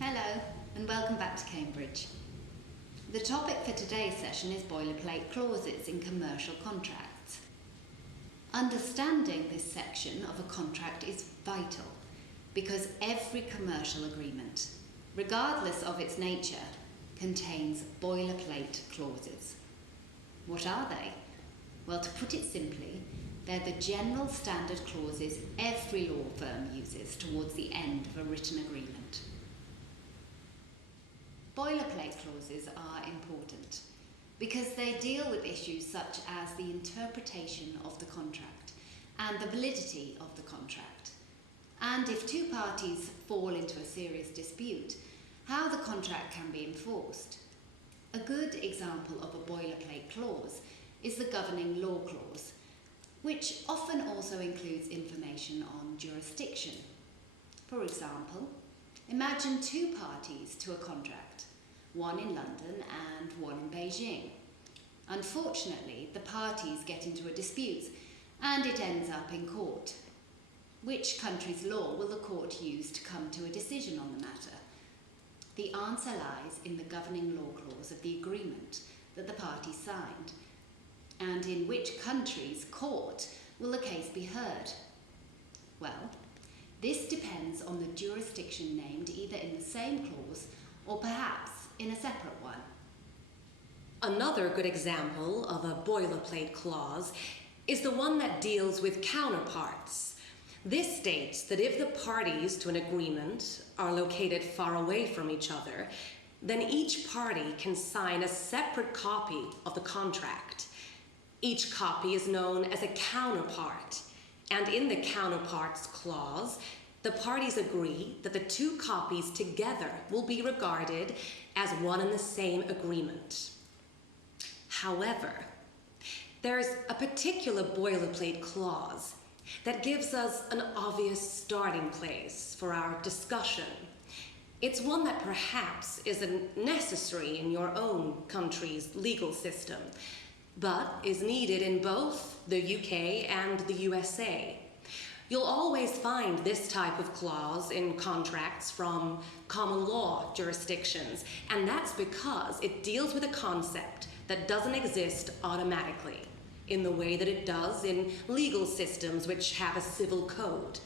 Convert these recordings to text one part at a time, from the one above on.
Hello, and welcome back to Cambridge. The topic for today's session is boilerplate clauses in commercial contracts. Understanding this section of a contract is vital because every commercial agreement, regardless of its nature, contains boilerplate clauses. What are they? Well, to put it simply, they're the general standard clauses every law firm uses towards the end of a written agreement. Boilerplate clauses are important because they deal with issues such as the interpretation of the contract and the validity of the contract. And if two parties fall into a serious dispute, how the contract can be enforced. A good example of a boilerplate clause is the governing law clause, which often also includes information on jurisdiction. For example, imagine two parties to a contract, one in London and one in Beijing. Unfortunately, the parties get into a dispute and it ends up in court. Which country's law will the court use to come to a decision on the matter? The answer lies in the governing law clause of the agreement that the parties signed. And in which country's court will the case be heard? Well, this depends on the jurisdiction named either in the same clause or perhaps in a separate one. Another good example of a boilerplate clause is the one that deals with counterparts. This states that if the parties to an agreement are located far away from each other, then each party can sign a separate copy of the contract. Each copy is known as a counterpart, and in the counterparts clause, the parties agree that the two copies together will be regarded as one and the same agreement. However, there's a particular boilerplate clause that gives us an obvious starting place for our discussion. It's one that perhaps isn't necessary in your own country's legal system, but is needed in both the UK and the USA. You'll always find this type of clause in contracts from common law jurisdictions, and that's because it deals with a concept that doesn't exist automatically in the way that it does in legal systems which have a civil code.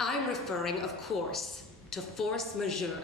I'm referring, of course, to force majeure.